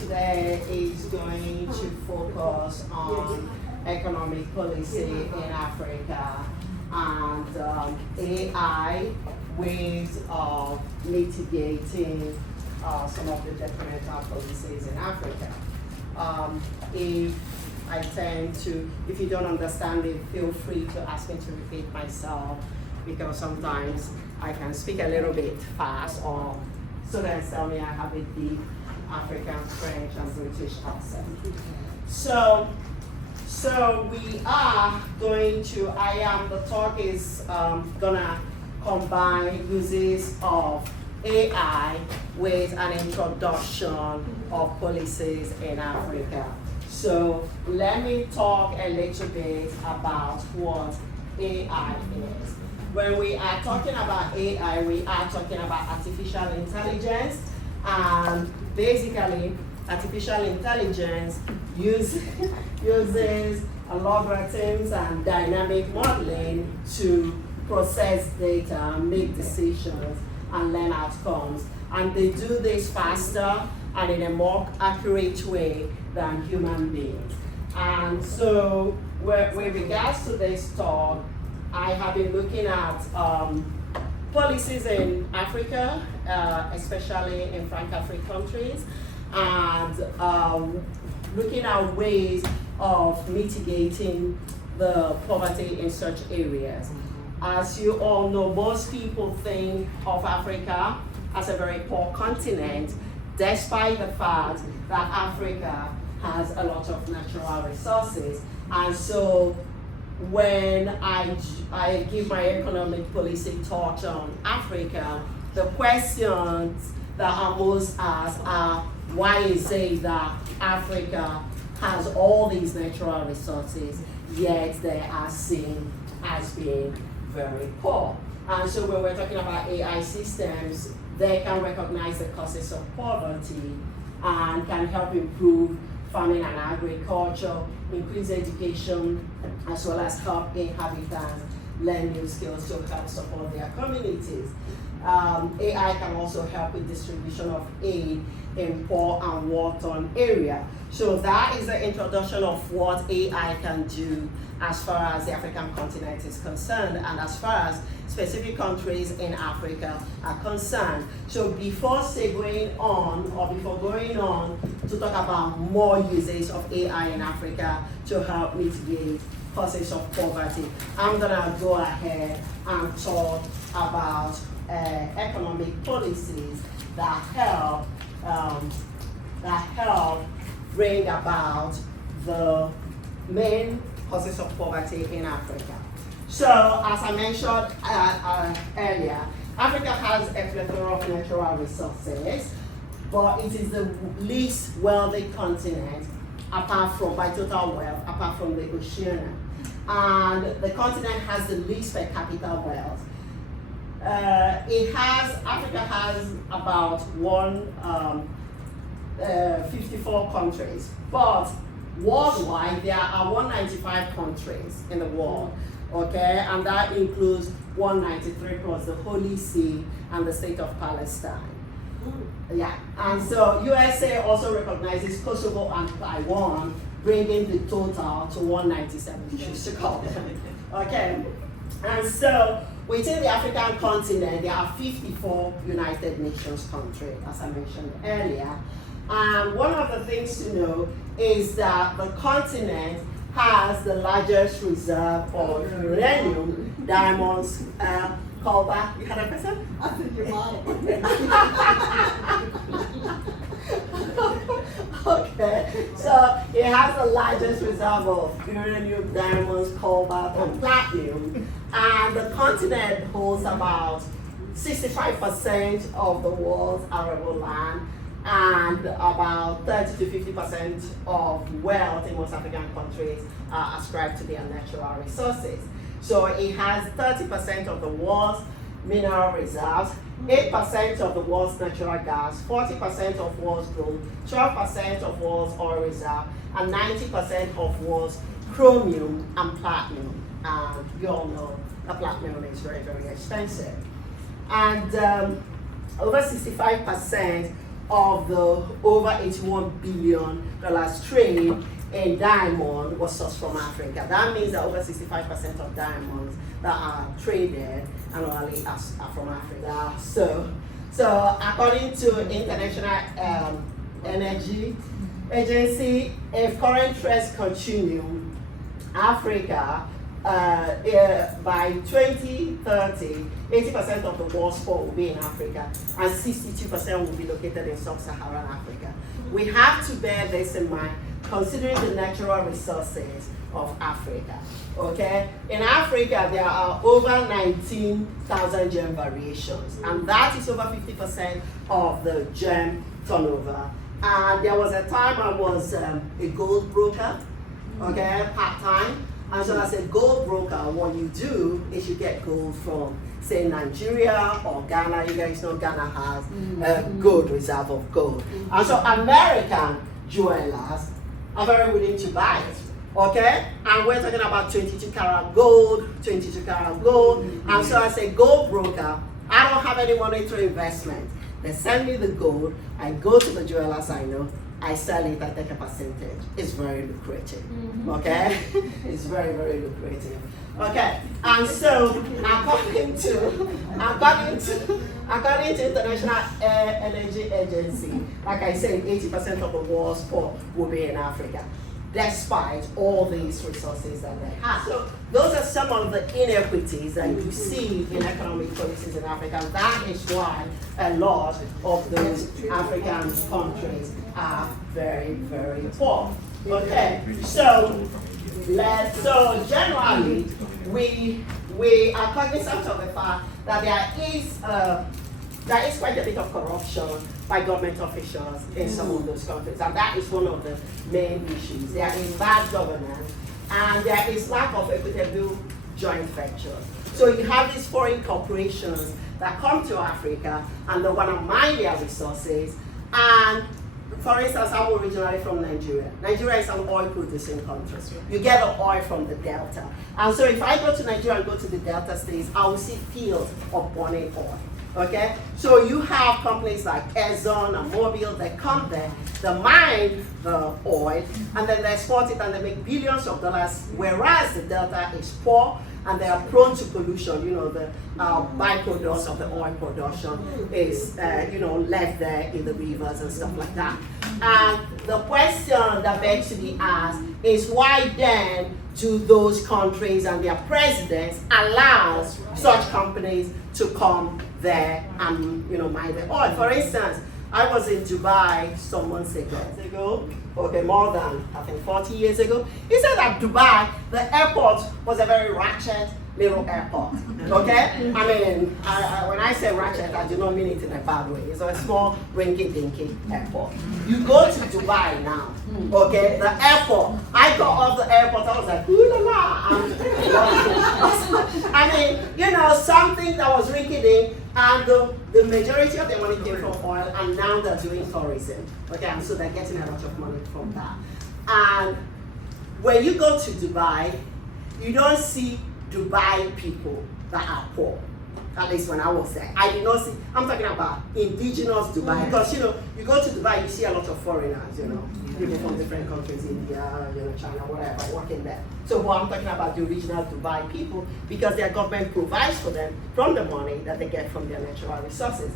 today is going to focus on economic policy in Africa and AI ways of mitigating some of the detrimental policies in Africa. If you don't understand it, feel free to ask me to repeat myself, because sometimes I can speak a little bit fast, or students tell me I have a deep African, French, and British accent. So we are going to, the talk is gonna combine uses of AI with an introduction of policies in Africa. So let me talk a little bit about what AI is. When we are talking about AI, we are talking about artificial intelligence, and basically artificial intelligence uses algorithms and dynamic modeling to process data, make decisions, and learn outcomes. And they do this faster and in a more accurate way than human beings. And so with regards to this talk, I have been looking at policies in Africa, especially in Franco-afrique countries, and looking at ways of mitigating the poverty in such areas. As you all know, most people think of Africa as a very poor continent, despite the fact that Africa has a lot of natural resources. And so when I give my economic policy talk on Africa, the questions that are most asked are, why is it that Africa has all these natural resources, yet they are seen as being very poor? And so when we're talking about AI systems, they can recognize the causes of poverty and can help improve farming and agriculture, increase education, as well as help inhabitants learn new skills to help support their communities. AI can also help with distribution of aid in poor and war-torn areas. So that is the introduction of what AI can do as far as the African continent is concerned, and as far as specific countries in Africa are concerned. So before going on to talk about more uses of AI in Africa to help mitigate causes of poverty, I'm gonna go ahead and talk about economic policies that help bring about the main causes of poverty in Africa. So, as I mentioned earlier, Africa has a plethora of natural resources, but it is the least wealthy continent by total wealth, apart from the Oceania. And the continent has the least per capita wealth. Africa has about 54 countries, but worldwide there are 195 countries in the world, okay, and that includes 193 plus the Holy See and the state of Palestine. Yeah, and so USA also recognizes Kosovo and Taiwan, bringing the total to 197, just to call them. Okay, and so within the African continent, there are 54 United Nations countries, as I mentioned earlier. And one of the things to know is that the continent has the largest reserve of uranium, diamonds, cobalt. You had a question? I think your mom. Okay, so it has the largest reserve of uranium, diamonds, cobalt, and platinum. And the continent holds about 65% of the world's arable land, and about 30 to 50% of wealth in most African countries are ascribed to their natural resources. So it has 30% of the world's mineral reserves, 8% of the world's natural gas, 40% of world's gold, 12% of world's oil reserve, and 90% of world's chromium and platinum. And you all know that platinum is very, very expensive. And over 65% of the over $81 billion trade in diamond was sourced from Africa. That means that over 65% of diamonds that are traded annually are from Africa. So according to International Energy Agency, if current trends continue, Africa, by 2030, 80% of the world's port will be in Africa, and 62% will be located in sub-Saharan Africa. We have to bear this in mind, considering the natural resources of Africa. Okay? In Africa, there are over 19,000 gem variations, and that is over 50% of the gem turnover. And there was a time I was a gold broker, okay, part-time. And so as a gold broker, what you do is you get gold from, say, Nigeria or Ghana. You guys know Ghana has a gold reserve of gold. And so American jewelers are very willing to buy it, okay? And we're talking about 22 karat gold, 22 karat gold. And so as a gold broker, I don't have any monetary investment. They send me the gold, I go to the jewelers I know, I sell it, I take a percentage. It's very lucrative, okay? It's very, very lucrative. Okay, and so according to International Energy Agency, like I said, 80% of the world's port will be in Africa, despite all these resources that they have. So those are some of the inequities that you see in economic policies in Africa. And that is why a lot of those African countries are very, very poor. Okay, so generally we are cognizant of the fact that there is quite a bit of corruption by government officials in some of those countries, and that is one of the main issues. There is bad governance, and there is lack of equitable joint ventures. So you have these foreign corporations that come to Africa and they want to mine their resources. And for instance, I'm originally from Nigeria. Nigeria is an oil producing country. You get the oil from the Delta. And so if I go to Nigeria and go to the Delta states, I will see fields of burning oil. Okay? So you have companies like Exxon and Mobil that come there, they mine the oil, and then they export it and they make billions of dollars, whereas the Delta is poor and they are prone to pollution. You know, the byproducts of the oil production is, left there in the rivers and stuff like that. And the question that begs to be asked is why then do those countries and their presidents allow such companies to come there and mine the oil? For instance, I was in Dubai some months ago, okay, more than I think 40 years ago. He said that Dubai, the airport was a very ratchet little airport. Okay? I mean, when I say ratchet, I do not mean it in a bad way. It's a small, rinky-dinky airport. You go to Dubai now, okay? The airport, I got off the airport, I was like, ooh la la. I mean, something that was rinky-dink, and the majority of the money came from oil, and now they're doing tourism. Okay, and so they're getting a lot of money from that. And when you go to Dubai, you don't see Dubai people that are poor. At least when I was there, I did not see. I'm talking about indigenous Dubai, because you go to Dubai, you see a lot of foreigners, people from different countries, India, China, whatever, working there. So what I'm talking about the original Dubai people, because their government provides for them from the money that they get from their natural resources.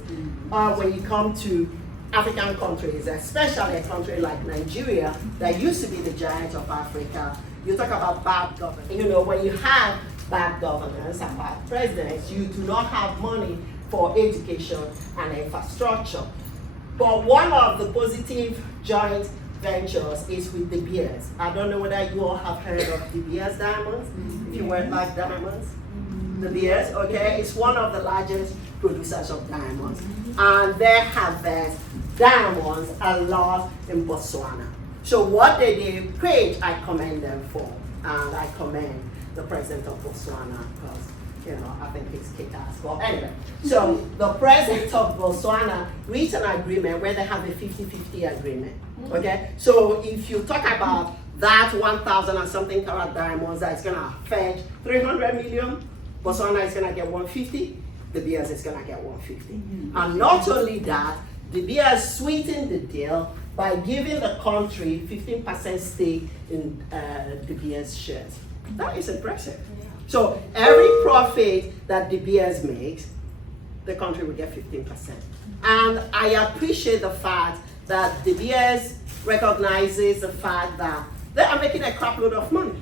When you come to African countries, especially a country like Nigeria, that used to be the giant of Africa, you talk about bad governance. When you have bad governance and bad presidents, you do not have money for education and infrastructure. But one of the positive joint ventures is with De Beers. I don't know whether you all have heard of De Beers diamonds, if you wear black diamonds. De Beers, okay, it's one of the largest producers of diamonds. And they harvest diamonds a lot in Botswana. So what they did, which I commend them for, and I commend the president of Botswana, because I think he's kick-ass. But anyway, so the president of Botswana reached an agreement where they have a 50-50 agreement. Okay, so if you talk about that 1,000 and something carat diamonds that's gonna fetch 300 million, Botswana is gonna get 150. De Beers is gonna get 150. And not only that, De Beers sweetened the deal by giving the country 15% stake in De Beers shares. That is impressive. So every profit that De Beers makes, the country will get 15%. And I appreciate the fact that De Beers recognizes the fact that they are making a crap load of money.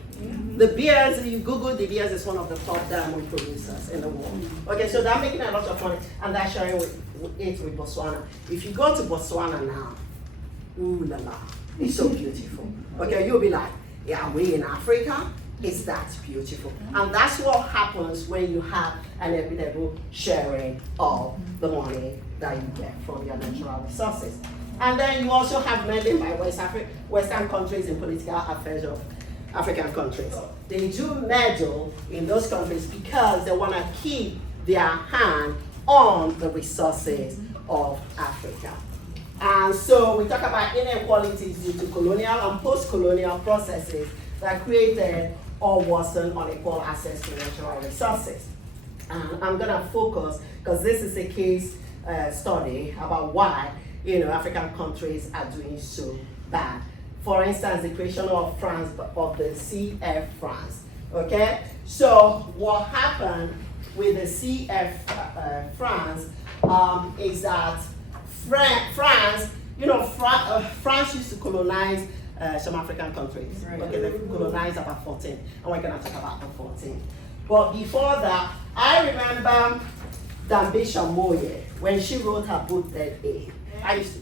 De Beers, you Google De Beers, is one of the top diamond producers in the world. Okay, so they're making a lot of money, and they're sharing it with Botswana. If you go to Botswana now, ooh la la, it's so beautiful. Okay, you'll be like, yeah, we in Africa, it's that beautiful. And that's what happens when you have an equitable sharing of the money that you get from your natural resources. And then you also have meddling by Western countries in political affairs of African countries. They do meddle in those countries because they want to keep their hand on the resources of Africa. And so we talk about inequalities due to colonial and post-colonial processes that created or worsened unequal access to natural resources. And I'm going to focus, because this is a case study about why African countries are doing so bad. For instance, the creation of France, of the CF France, okay? So what happened with the CF France is that France, France used to colonize some African countries. Right. Okay, they colonized about 14, and we're gonna talk about the 14. But before that, I remember Dambisha Moye, when she wrote her book, Dead Aid.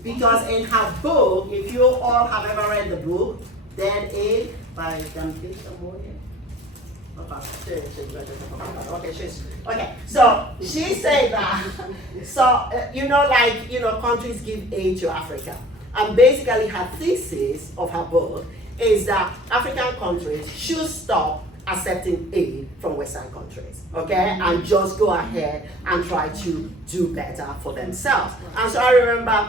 Because in her book, if you all have ever read the book, Dead Aid by Dambisha Moye. Okay, so she said that, countries give aid to Africa. And basically her thesis of her book is that African countries should stop accepting aid from Western countries, okay? And just go ahead and try to do better for themselves. And so I remember,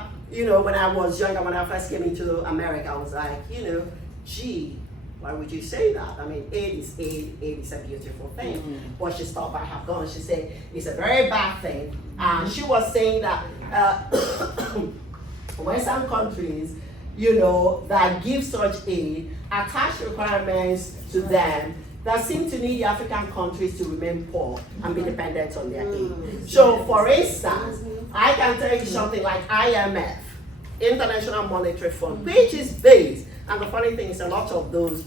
when I was younger, when I first came into America, I was like, gee, why would you say that? I mean, aid is aid is a beautiful thing. But she stopped by her gun, she said, it's a very bad thing. And she was saying that Western countries, that give such aid, attach requirements to them that seem to need the African countries to remain poor and be dependent on their aid. So, for instance, I can tell you something like IMF, International Monetary Fund, which is based, and the funny thing is a lot of those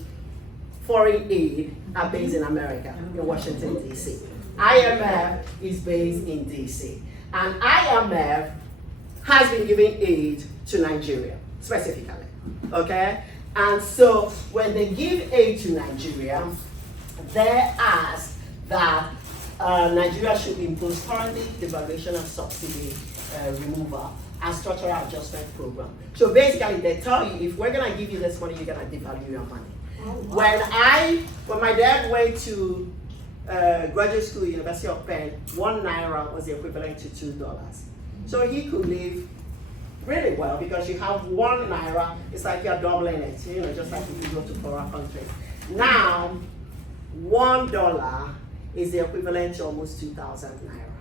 foreign aid are based in America, in Washington, D.C. IMF is based in D.C. And IMF has been giving aid to Nigeria, specifically, okay? And so when they give aid to Nigeria, they ask that Nigeria should impose currency devaluation and subsidy removal and structural adjustment program. So basically they tell you, if we're gonna give you this money, you're gonna devalue your money. Oh, wow. When my dad went to graduate school, University of Penn, 1 naira was the equivalent to $2. So he could live really well because you have 1 naira, it's like you're doubling it, just like if you go to poorer countries. Now, $1 is the equivalent to almost 2,000 naira.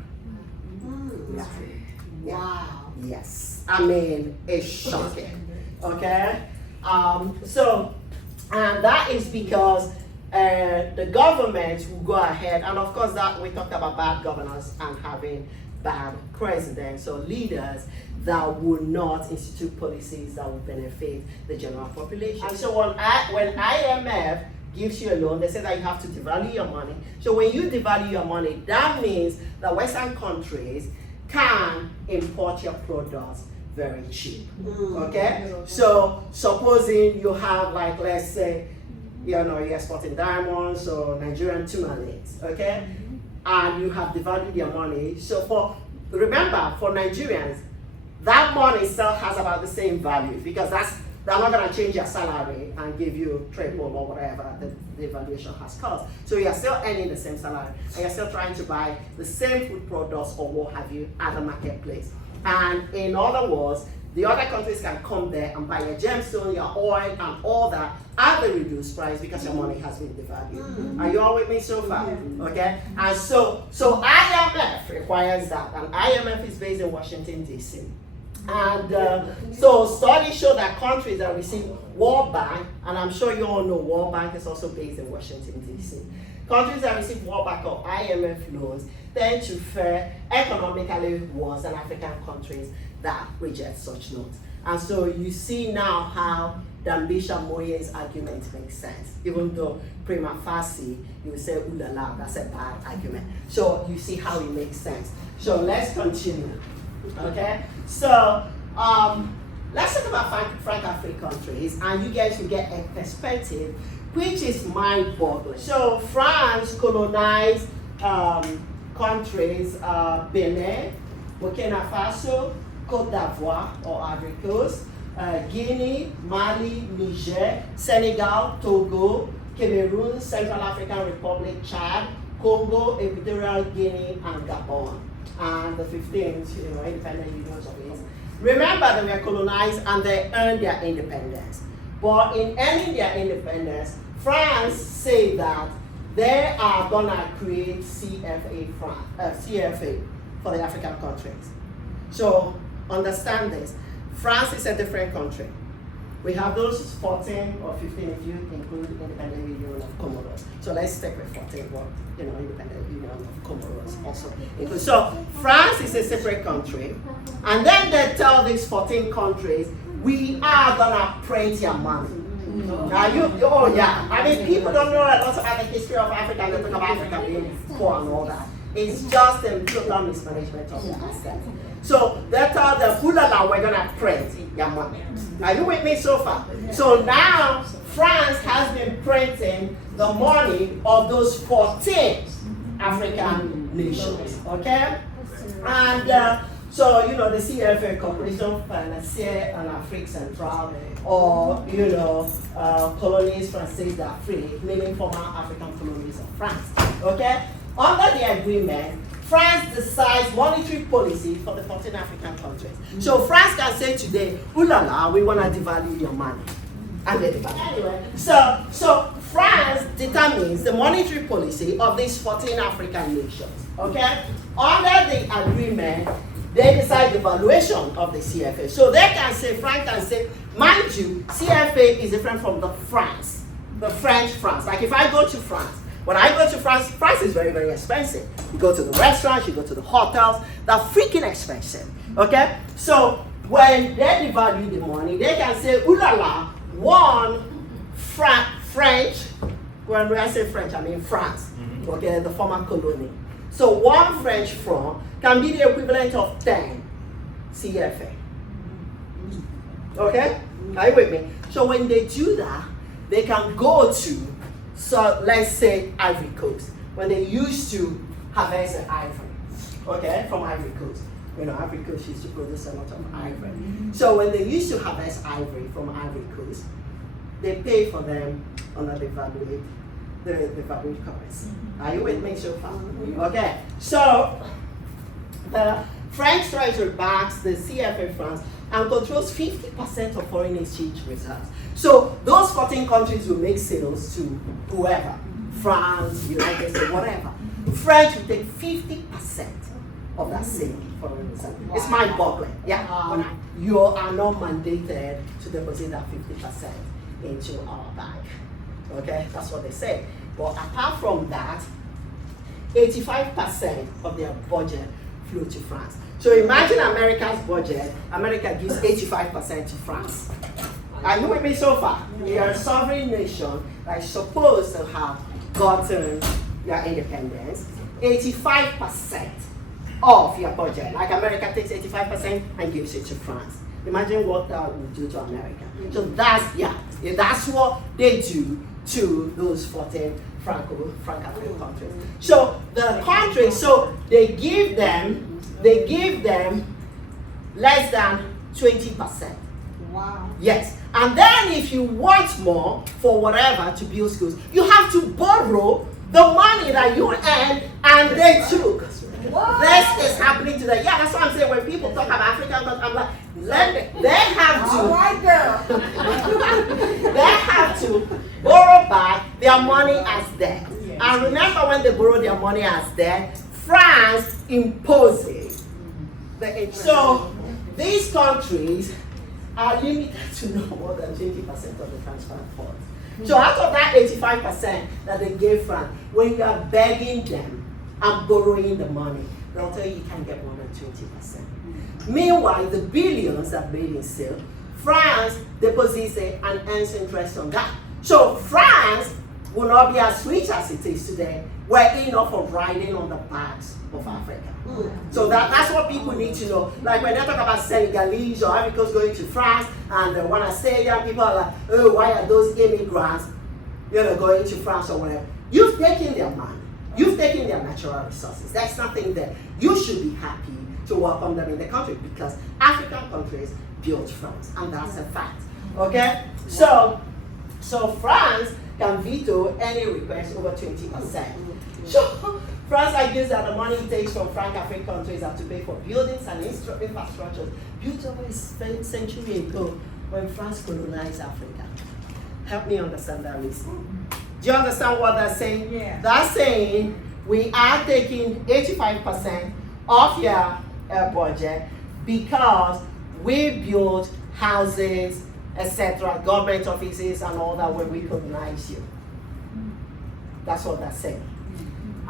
Yeah. Wow. Yes. I mean, it's shocking. Okay? And that is because the government will go ahead, and of course that we talked about bad governance and having bad presidents or leaders that would not institute policies that would benefit the general population. And so when IMF gives you a loan, they say that you have to devalue your money. So when you devalue your money, that means that Western countries can import your products very cheap, okay? So supposing you have, like, let's say, you're exporting diamonds or Nigerian tourmalines, okay? And you have devalued your money. So remember, for Nigerians, that money still has about the same value because they're not gonna change your salary and give you triple or whatever the devaluation has cost. So you're still earning the same salary and you're still trying to buy the same food products or what have you at the marketplace. And in other words, the other countries can come there and buy your gemstone, your oil, and all that at the reduced price because your money has been devalued. Are you all with me so far? Okay? And so IMF requires that, and IMF is based in Washington, D.C. And so studies show that countries that receive World Bank, and I'm sure you all know World Bank is also based in Washington, D.C. Countries that receive World Bank or IMF loans tend to fare economically worse than African countries that reject such loans. And so you see now how Dambisha Moye's argument makes sense, even though prima facie you will say, ooh la la, that's a bad argument. So you see how it makes sense. So let's continue. Okay, so let's talk about Franco-afrique countries, and you guys will get a perspective which is mind-boggling. So France colonized countries, Benin, Burkina Faso, Côte d'Ivoire or Ivory Coast, Guinea, Mali, Niger, Senegal, Togo, Cameroon, Central African Republic, Chad, Congo, Equatorial Guinea, and Gabon. And the 15th, independent unions of it. Remember, they were colonized and they earned their independence. But in earning their independence, France say that they are gonna create CFA for the African countries. So understand this. France is a different country. We have those 14 or 15 if you include Independent Union of Comoros. So let's stick with 14, but Independent Union of Comoros also includes. So France is a separate country, and then they tell these 14 countries, we are gonna print your money. Oh yeah, I mean people don't know a lot about the history of Africa, and they talk about Africa being poor and all that. It's just a total mismanagement of the assets. So they tell them, ooh la la, we're gonna print your money. Are you with me so far? So now France has been printing the money of those 14 African nations, okay? And so, the CFA, Corporation Financière en Afrique Centrale, or, Colonies Françaises d'Afrique, meaning former African colonies of France, okay? Under the agreement, France decides monetary policy for the 14 African countries. So France can say today, ooh la la, we want to devalue your money. And they devalue. Anyway, so France determines the monetary policy of these 14 African nations, okay? Under the agreement, they decide the valuation of the CFA. So they can say, France can say, mind you, CFA is different from the France, the French France. Like if I go to France, when I go to France, France is very, very expensive. You go to the restaurants, you go to the hotels, they're freaking expensive, okay? So when they devalue the money, they can say, ooh la la, one French, when I say French, I mean France, okay, the former colony. So one French franc can be the equivalent of 10 CFA, okay? Are you with me? So when they do that, they can go to, so let's say Ivory Coast, when they used to harvest the ivory, okay, from Ivory Coast. Ivory Coast used to produce a lot of ivory. So when they used to harvest ivory from Ivory Coast, they pay for them on a devalued currency. Are you with me so far? Okay, so the French Treasury backs the CFA France and controls 50% of foreign exchange reserves. So those 14 countries will make sales to whoever, France, United States, whatever. French will take 50% of that sale foreign reserve. It's mind-boggling. Yeah. You are not mandated to deposit that 50% into our bank. Okay, that's what they say. But apart from that, 85% of their budget flew to France. So imagine America's budget. America gives 85% to France. Are you with me so far? We are a sovereign nation that is supposed to have gotten your independence. 85% of your budget, like America takes 85% and gives it to France. Imagine what that would do to America. So that's what they do to those 14 Franco-afrique countries. So the countries, so they give them less than 20%. Wow. Yes. And then if you want more for whatever to build schools, you have to borrow the money that you earned and they took. What? This is happening today. Yeah, that's what I'm saying. When people talk about African countries, I'm like, they have to. All right, girl. They have to borrow back their money as debt. And remember when they borrow their money as debt, France imposes the interest. So these countries are limited to no more than 20% of the transfer funds. So out of that 85% that they gave France, when you are begging them and borrowing the money, they'll tell you can't get more than 20%. Meanwhile, the billions that made in sale, France deposits it and earns interest on that. So France will not be as rich as it is today, were it not for riding on the backs of Africa. So that's what people need to know. Like when they talk about Senegalese or Africans going to France and they want to stay there, people are like, oh, why are those immigrants, going to France or whatever? You've taken their money. You've taken their natural resources. There's nothing there. You should be happy to welcome them in the country because African countries built France, and that's a fact. Okay? So France can veto any request over 20%. So France argues that the money it takes from Franco-afrique countries are to pay for buildings and infrastructures built over a century ago when France colonized Africa. Help me understand that reason. Do you understand what they're saying? Yeah. They're saying we are taking 85% of your budget because we built houses, etc., government offices and all that when we colonize you. That's what they're saying.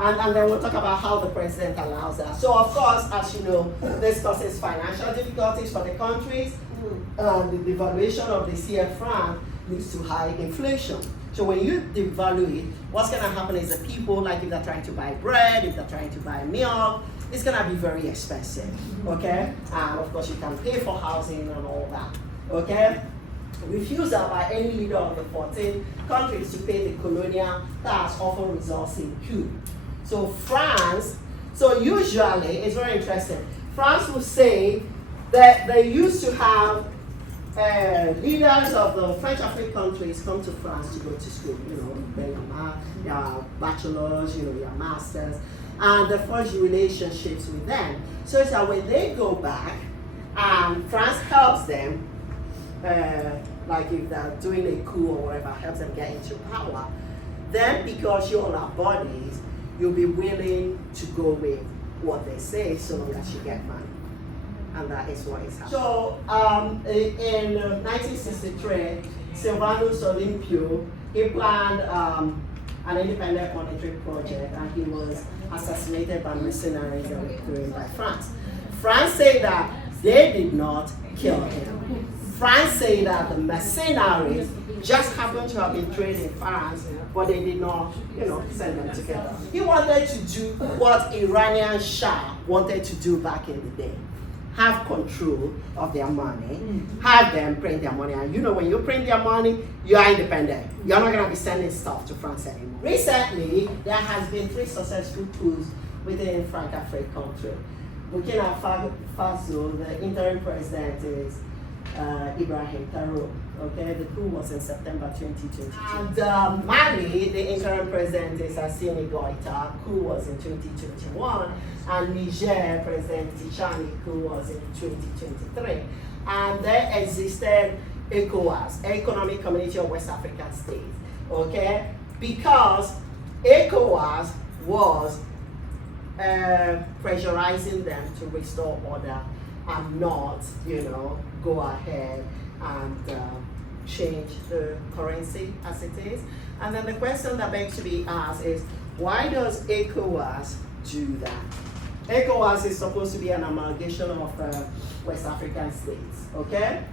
And then we'll talk about how the president allows that. So of course, as you know, this causes financial difficulties for the countries. The devaluation of the CF franc leads to high inflation. So when you devalue it, what's going to happen is that people, like if they're trying to buy bread, if they're trying to buy milk, it's going to be very expensive, okay? And of course, you can pay for housing and all that, okay? Refusal by any leader of the 14 countries to pay the colonial tax often results in coup. So France, usually, it's very interesting, France will say that they used to have leaders of the French-Afrique countries come to France to go to school, your bachelors, your masters, and they forge relationships with them. So it's that when they go back, France helps them, like if they're doing a coup or whatever, helps them get into power, then because you all are bodies, you'll be willing to go with what they say so long as you get money. And that is what is happening. So in 1963, Sylvanus Olympio, he planned an independent monetary project and he was assassinated by mercenaries that were doing by France. France said that they did not kill him. France said that the mercenaries just happened to have been trained in France, but they did not, send them together. He wanted to do what Iranian Shah wanted to do back in the day. Have control of their money, have them print their money. And when you print their money, you are independent. You're not going to be sending stuff to France anymore. Recently, there has been 3 successful coups within Franco-afrique country. Burkina Faso, the interim president is Ibrahim Traoré. Okay, the coup was in September 2022. And Mali, the interim president is Assimi Goïta. Coup was in 2021. And Niger, President Tchani, coup was in 2023. And there existed ECOWAS, Economic Community of West African States. Okay, because ECOWAS was pressurizing them to restore order and not, go ahead and change the currency as it is. And then the question that begs to be asked is, why does ECOWAS do that? ECOWAS is supposed to be an amalgamation of West African states, okay?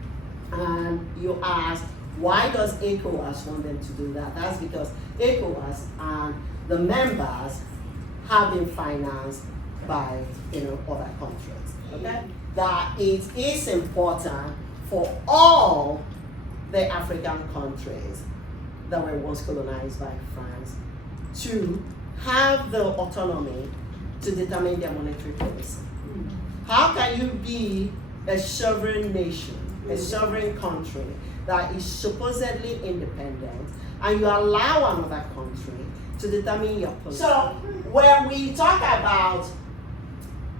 And you ask, why does ECOWAS want them to do that? That's because ECOWAS and the members have been financed by other countries, okay? That it is important for all the African countries that were once colonized by France to have the autonomy to determine their monetary policy. How can you be a sovereign nation, a sovereign country that is supposedly independent, and you allow another country to determine your policy? So when we talk about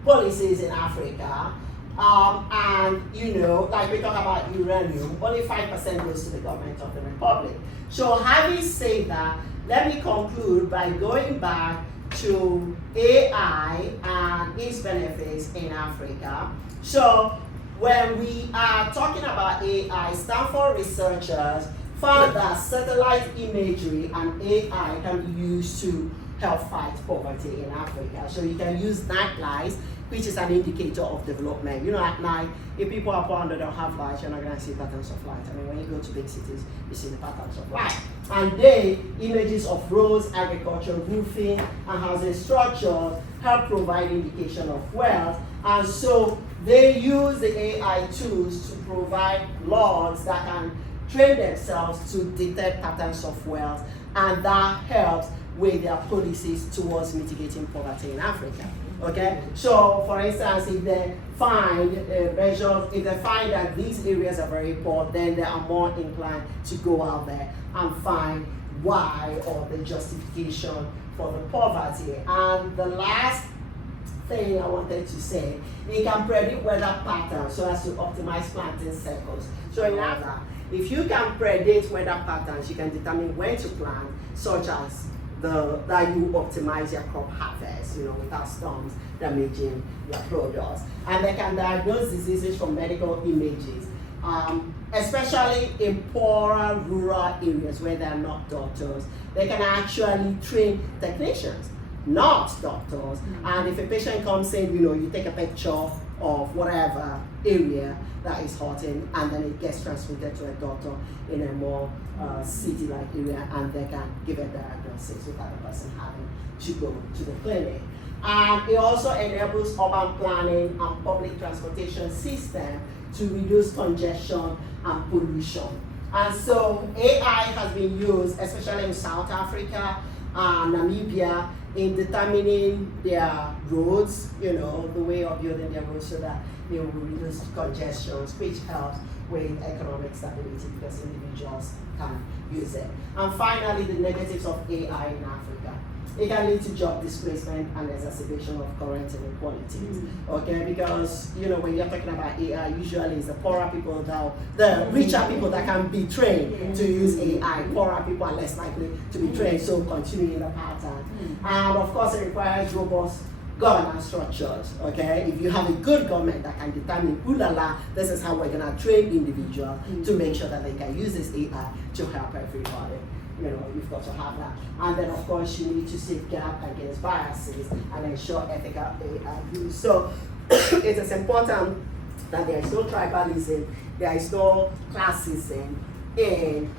policies in Africa, and like we talk about uranium, only 5% goes to the government of the republic. So having said that, let me conclude by going back to AI and its benefits in Africa. So when we are talking about AI, Stanford researchers found that satellite imagery and AI can be used to help fight poverty in Africa. So you can use night lights, which is an indicator of development. You know, at night, if people are poor and they don't have lights, you're not going to see patterns of light. I mean, when you go to big cities, you see the patterns of light. And day, images of roads, agriculture, roofing, and housing structures help provide indication of wealth. And so they use the AI tools to provide logs that can train themselves to detect patterns of wealth, and that helps with their policies towards mitigating poverty in Africa. Okay, so for instance, if they find if they find that these areas are very poor, then they are more inclined to go out there and find why or the justification for the poverty. And the last thing I wanted to say, it can predict weather patterns so as to optimize planting cycles. So in Africa, if you can predict weather patterns, you can determine when to plant, such as that you optimize your crop harvest, without storms damaging your products. And they can diagnose diseases from medical images, especially in poorer rural areas where there are not doctors. They can actually train technicians, not doctors. And if a patient comes in, you take a picture of whatever area that is hurting, and then it gets transmitted to a doctor in a more city-like area, and they can give a diagnosis without the person having to go to the clinic. And it also enables urban planning and public transportation system to reduce congestion and pollution. And so AI has been used, especially in South Africa and Namibia, in determining their roads, the way of building their roads so that they will reduce congestions, which helps with economic stability because individuals can use it. And finally, the negatives of AI in Africa. It can lead to job displacement and exacerbation of current inequalities. Okay, because when you're talking about AI, usually it's the poorer people, the richer people that can be trained to use AI. Poorer people are less likely to be trained, so continuing the pattern. And of course, it requires robust governance structures. Okay, if you have a good government that can determine, this is how we're gonna train individuals to make sure that they can use this AI to help everybody. You've got to have that. And then, of course, you need to safeguard against biases and ensure ethical AI use. So it is important that there is no tribalism, there is no classism in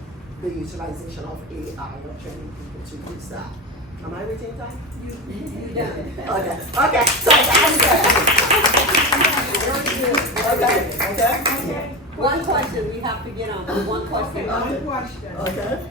the utilization of AI or training people to use that. Am I waiting time? You done. Okay, so that's okay. One question we have to get on. One question. Okay.